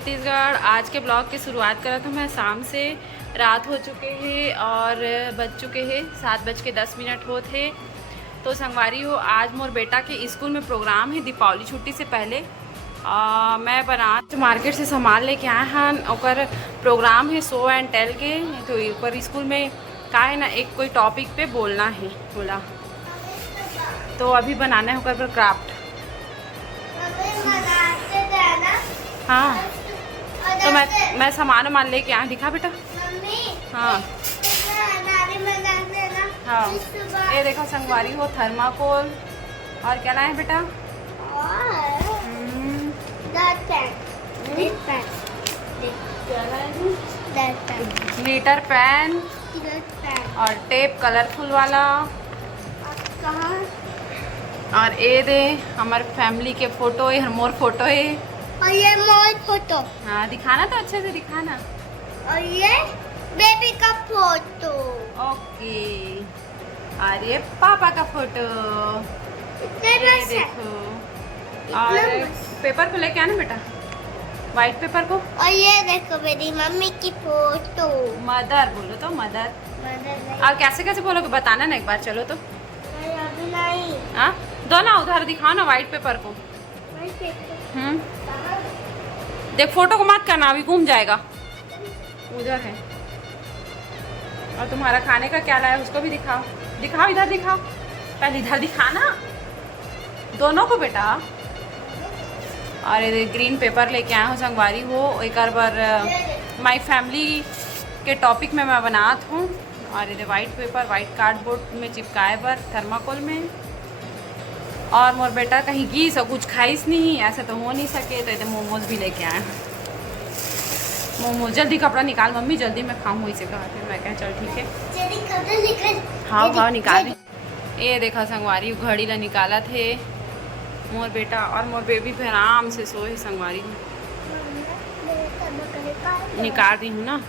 छत्तीसगढ़। आज के ब्लॉग की शुरुआत करा तो मैं शाम से। रात हो चुके हैं और बज चुके हैं 7:10 होते। तो संगवारी हो, आज मोर बेटा के स्कूल में प्रोग्राम है दीपावली छुट्टी से पहले। मैं बना मार्केट से सामान लेके आए हैं। और प्रोग्राम है शो एंड टेल के। तो ऊपर स्कूल में का है ना, एक कोई टॉपिक पे बोलना है बोला। तो अभी बनाना है ऊपर पर क्राफ्ट। हाँ, तो मैं सामान लेके आया। दिखा बेटा। हाँ हाँ, ये देखो संगवारी हो, थर्माकोल और क्या लाए बेटा? ग्लिटर पेन और टेप कलरफुल वाला। और ये दे हमारे फैमिली के फोटो है, मोर फोटो है। और ये मोर फोटो। हाँ, दिखाना तो अच्छे से दिखाना। और ये बेबी का फोटो। ओके। और ये पापा का फोटो। ये देखो। और पेपर को लेके आना बेटा, व्हाइट पेपर को। और ये देखो मेरी मम्मी की फोटो। मदर बोलो तो, मदर। और कैसे कैसे बोलोगे बताना ना एक बार। चलो तो। नहीं। हाँ, दो ना, उधर दिखाओ ना व्हाइट पेपर को। देख, फोटो को मत करना, अभी घूम जाएगा। उधर है। और तुम्हारा खाने का क्या लाया उसको भी दिखाओ। दिखाओ, इधर दिखाओ। पहले इधर दिखाना दोनों को बेटा। और ये ग्रीन पेपर लेके आया हूँ संगवारी हो। एक बार माय फैमिली के टॉपिक में मैं बनात हूँ। और ये वाइट पेपर, वाइट कार्डबोर्ड में चिपकाए पर थर्माकोल में। और मोर बेटा कहीं की सब कुछ खाइस नहीं, ऐसे तो हो नहीं सके। तो इधर मोमोज भी लेके आए हैं। मोमोज। जल्दी कपड़ा निकाल मम्मी, जल्दी मैं खाऊँ इसे कहा। फिर मैं कहा चल ठीक है। जल्दी कपड़ा निकाल। हाँ हाँ, निकाल। ये देखा संगवारी घड़ी ला निकाला थे मोर बेटा। और मोर बेबी फिर आराम से सोए संगवारी। निकाल दी हूँ ना।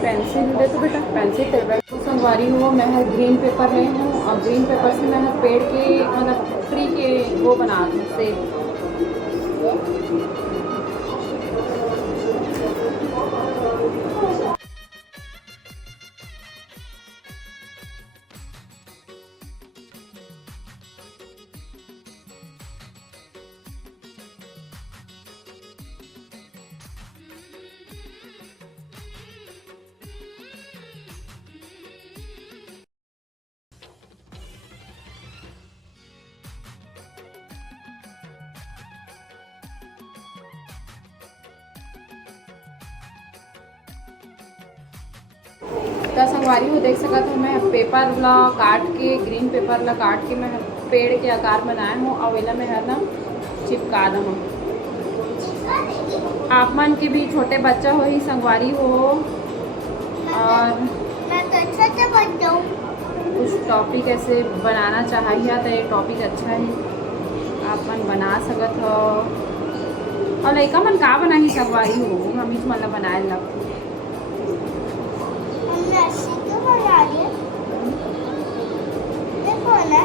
पेंसिल दे तो बेटा, पेंसिल टेबल संगवारी हो। मैं ग्रीन पेपर रही हूँ और ग्रीन पेपर से मैं पेड़ के मतलब ट्री के वो बना दूँ से। तो संगवारी हो देख सका तो मैं पेपर ला काट के, ग्रीन पेपर ला काट के मैं पेड़ के आकार बनाए हूँ। और वेला में है ना चिपका दूँ। आप मन के भी छोटे बच्चा हो ही संगवारी हो। और मैं तो अच्छा बन जाऊँ। कुछ टॉपिक ऐसे बनाना चाहिए तो ये टॉपिक अच्छा है, आप मन बना सकत हो। और लइका मन का बना ही सकवाई हो, हम ही मतलब बनाए लग हम लस्सी को बना लिए। देखो ना,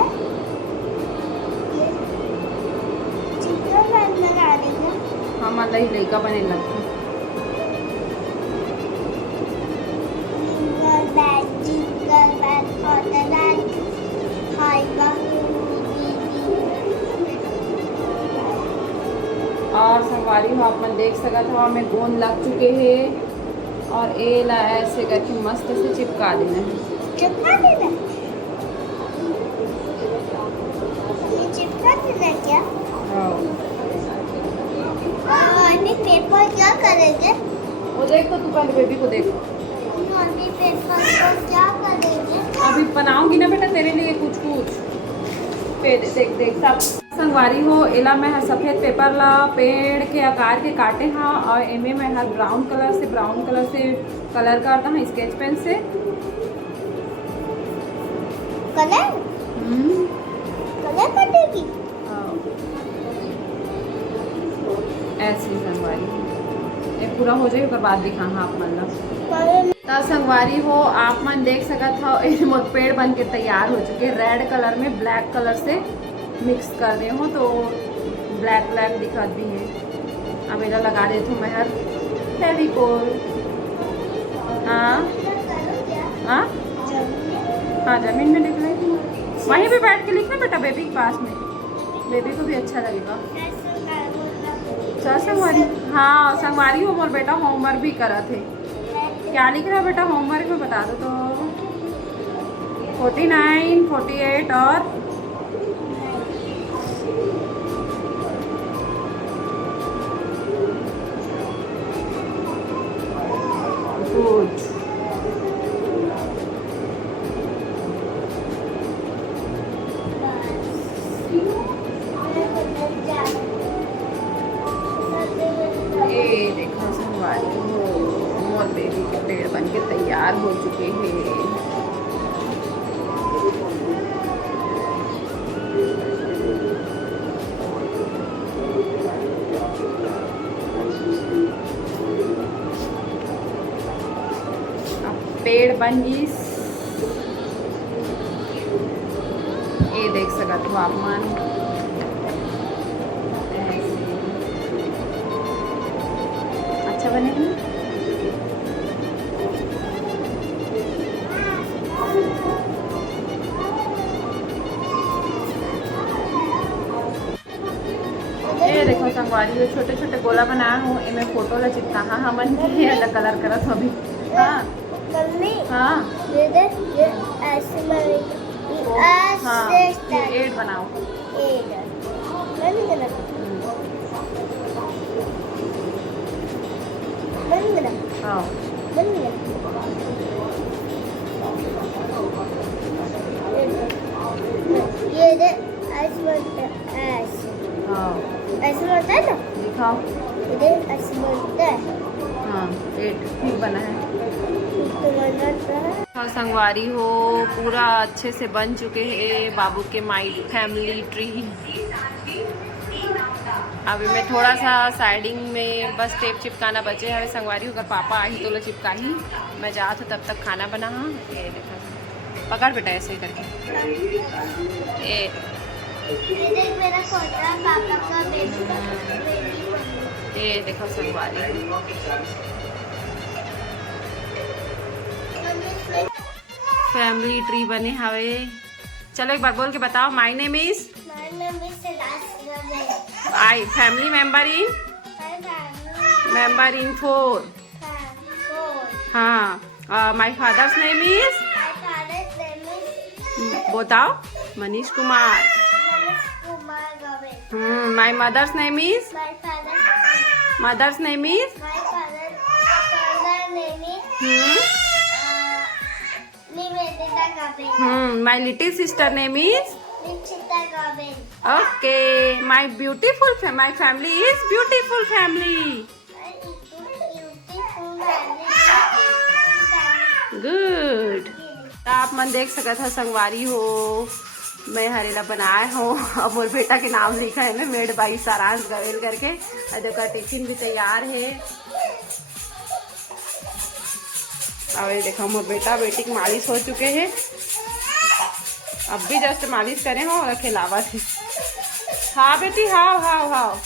ये चिकन बना देंगे। हम मतलब लइका बने लगते जिंगल बैल कॉटन खाएगा। और संगवारी हो आप मन देख सकत हो हमें गोंद लग चुके हैं और ए ला ऐसे करके मस्त से चिपका देना है। चिपका देना, ये चिपका देना क्या? और अभी पेपर क्या करेंगे? वो देखो तू पहले बेबी को देखो। अभी पेपर को क्या करेंगे? अभी बनाऊंगी ना बेटा तेरे लिए कुछ कुछ पे देख देख सब संगवारी हो। एला मैं हर सफ़ेद पेपर ला पेड़ के आकार के काटे हाँ और एमे मैं हर ब्राउन कलर से कलर करता हूँ स्केच पेन से। कलर कलर कटेगी। ऐसे ही संगवारी ये पूरा हो जाए उसके बाद दिखा हाँ आप मतलब तो संगवारी हो आप मन देख सकत हो ये मोर पेड़ बन के तैयार हो चुके। रेड कलर में ब्लैक कलर से मिक्स कर दे हो तो ब्लैक ब्लैक दिखत भी है। अब इधर लगा देती हूँ मैं हर फेविकोल। हाँ हाँ हाँ जमीन में लिख लेती हूँ, वहीं पे बैठ के लिखना बेटा बेबी के पास में, बेबी को भी अच्छा लगेगा। चल संगवारी हाँ संगवारी हो मोर बेटा होमवर्क भी करा थे। क्या लिख रहा है बेटा होमवर्क में बता दो तो। 49, 48 और गुड। ये देखो संगवारी हो मोर बेबी के पेड़ बन के तैयार हो चुके हैं। पेड़ बन गई ये देख सकत हो आप मन। अच्छा बनेगा ये देखो संगवारी ये छोटे छोटे गोला बनाया हूँ इनमें फोटो ला चिपका हाँ हमन के अलग कलर करत हो अभी। हाँ मम्मी हाँ ये देख ये ऐसे बनेगी, हाँ ऐसे ये 8 बनाओ। बन गया बन गया हाँ बन गया। ये देख ऐसे बनता है, ऐसे हाँ ऐसे बनता है ना, दिखाओ। ये देख ऐसे बनता है। हाँ 8 ठीक बना है। तो बनता है। हाँ संगवारी हो पूरा अच्छे से बन चुके हैं बाबू के माई फैमिली ट्री। अभी मैं थोड़ा सा साइडिंग में बस टेप चिपकाना बचे है संगवारी हो। अगर पापा आई तो लो चिपका ही मैं जा तो तब तक खाना बना। ये देखो पकड़ बेटा ऐसे करके ये देख मेरा छोटा पापा का बेबी ये देखो संगवारी फैमिली ट्री बने हवे। चलो एक बार बोल के बताओ my name is I family member in 4। हाँ माय फादर्स नेम इज बताओ Manish Kumar. My mother's name is my little sister name is okay. My family is beautiful family. Good. तो आप आप मन देख सकत हो संगवारी हो, मैं हरेला बनाए हो। अब मोर बेटा के नाम लिखा है ना, मेड बाई सारांश गवेल करके। और देखो टिफिन भी तैयार है। और ये देखो मोर बेटा बेटी की मालिश हो चुके हैं, अब भी जस्ट मालिश करे हो और खिलावा थे। हाँ बेटी, हाँ हाँ हाँ।